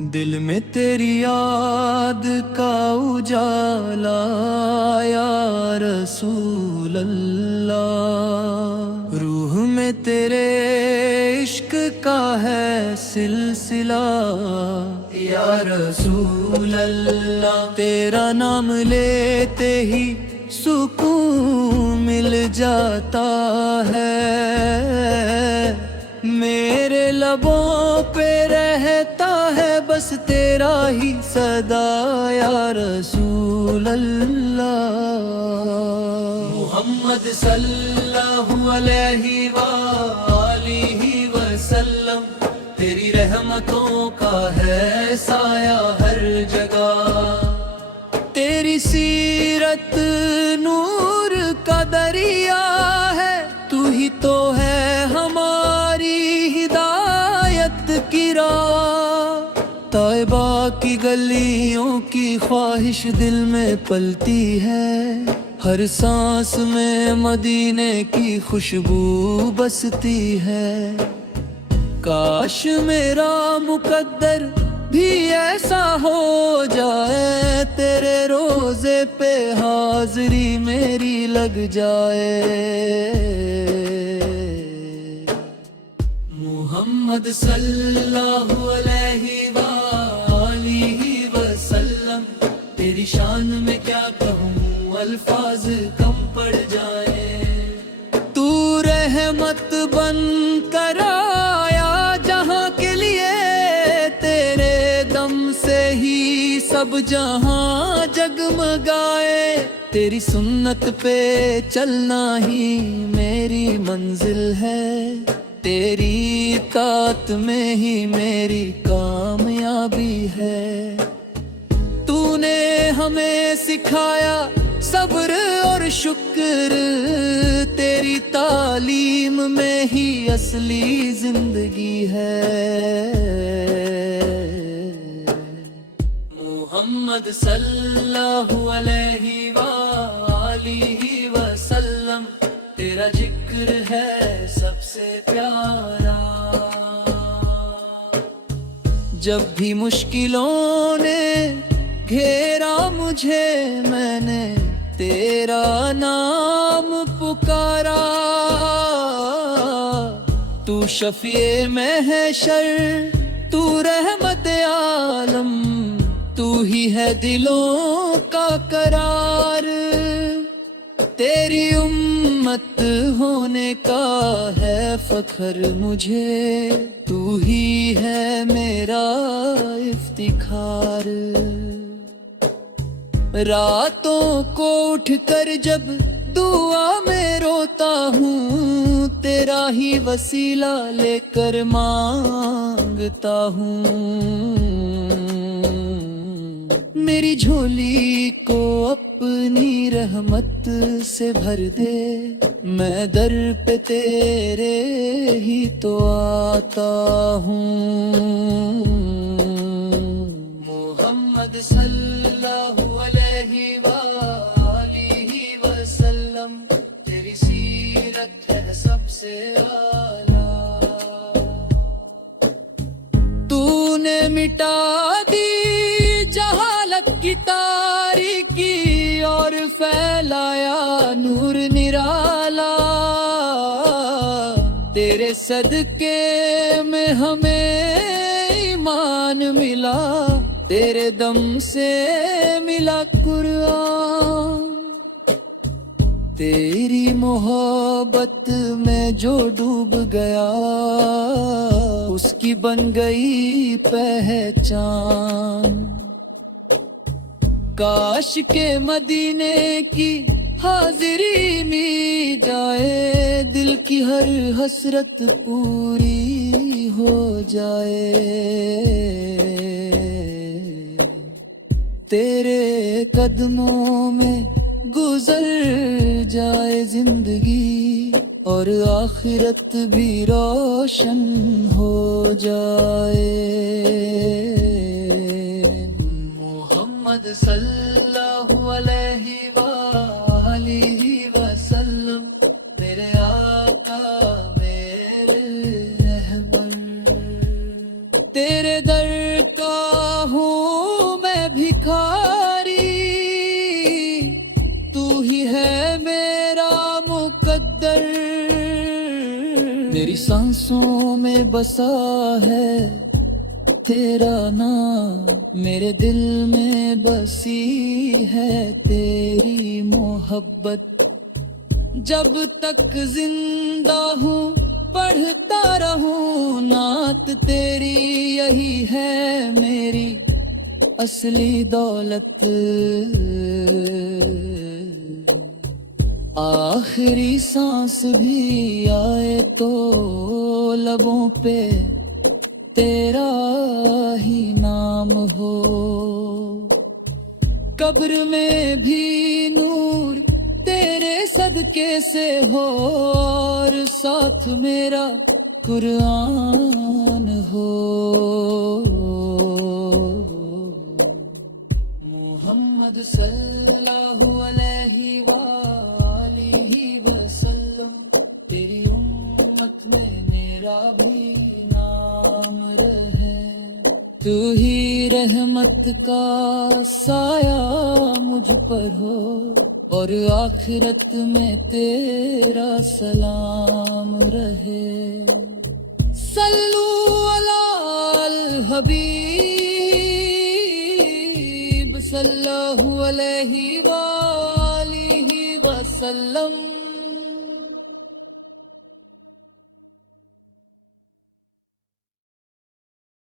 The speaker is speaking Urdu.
دل میں تیری یاد کا اجالا یا رسول اللہ، روح میں تیرے عشق کا ہے سلسلہ یا رسول اللہ، تیرا نام لیتے ہی سکون مل جاتا ہے، میرے لبوں پہ رہتا ہے بس تیرا ہی صدا یا رسول اللہ۔ محمد صلی اللہ علیہ وآلہ وسلم، تیری رحمتوں کا ہے سایہ ہر جگہ، تیری سیرت نور کا دریا ہے، تو ہی تو ہے ہماری ہدایت کی راہ، طیبہ کی گلیوں کی خواہش دل میں پلتی ہے، ہر سانس میں مدینے کی خوشبو بستی ہے، کاش میرا مقدر بھی ایسا ہو جائے، تیرے روزے پہ حاضری میری لگ جائے، محمد صلی اللہ علیہ وآلہ وسلم، تیری شان میں کیا کہوں الفاظ کم پڑ جائیں، تو رحمت بن کر آیا جہاں کے لیے، تیرے دم سے ہی سب جہاں جگمگائے، تیری سنت پہ چلنا ہی میری منزل ہے، تیری اطاعت میں ہی میری کامیابی ہے، تو نے ہمیں سکھایا صبر اور شکر، تیری تعلیم میں ہی اصلی زندگی ہے، محمد صلی اللہ علیہ وآلہ وسلم، تیرا ذکر ہے سب سے پیارا، جب بھی مشکلوں نے گھیرا مجھے میں نے تیرا نام پکارا، تو شفیع محشر، تو رحمت عالم، تو ہی ہے دلوں کا قرار، تیری امت ہونے کا ہے فخر مجھے، تو ہی ہے میرا افتخار، راتوں کو اٹھ کر جب دعا میں روتا ہوں، تیرا ہی وسیلہ لے کر مانگتا ہوں، میری جھولی کو اپنی رحمت سے بھر دے، میں در پہ تیرے ہی تو آتا ہوں، محمد صلی اللہ علیہ وآلہ وسلم، تیری سیرت ہے سب سے اعلیٰ، تو نے مٹا دی جہالت کی تاریکی اور پھیلایا نور نرالا، تیرے صدقے میں ہمیں ایمان ملا، تیرے دم سے ملا قرآن، تیری محبت میں جو ڈوب گیا اس کی بن گئی پہچان، کاش کے مدینے کی حاضری مل جائے، دل کی ہر حسرت پوری ہو جائے، تیرے قدموں میں گزر جائے زندگی، اور آخرت بھی روشن ہو جائے، محمد صلی اللہ علیہ وآلہ وسلم، میرے آقا میرے رہبر، تیرے در کا بھکاری تو ہی ہے میرا مقدر میری سانسوں میں بسا ہے تیرا نام میرے دل میں بسی ہے تیری محبت جب تک زندہ ہوں پڑھتا رہوں نعت تیری یہی ہے میری اصلی دولت آخری سانس بھی آئے تو لبوں پہ تیرا ہی نام ہو قبر میں بھی نور تیرے صدقے سے ہو اور ساتھ میرا قرآن ہو محمد صلی اللہ علیہ وآلہ وسلم تیری امت میں میرا بھی نام رہے تو ہی رحمت کا سایہ مجھ پر ہو اور آخرت میں تیرا سلام رہے صلو علی الحبیب صلی اللہ علیہ وآلہ وسلم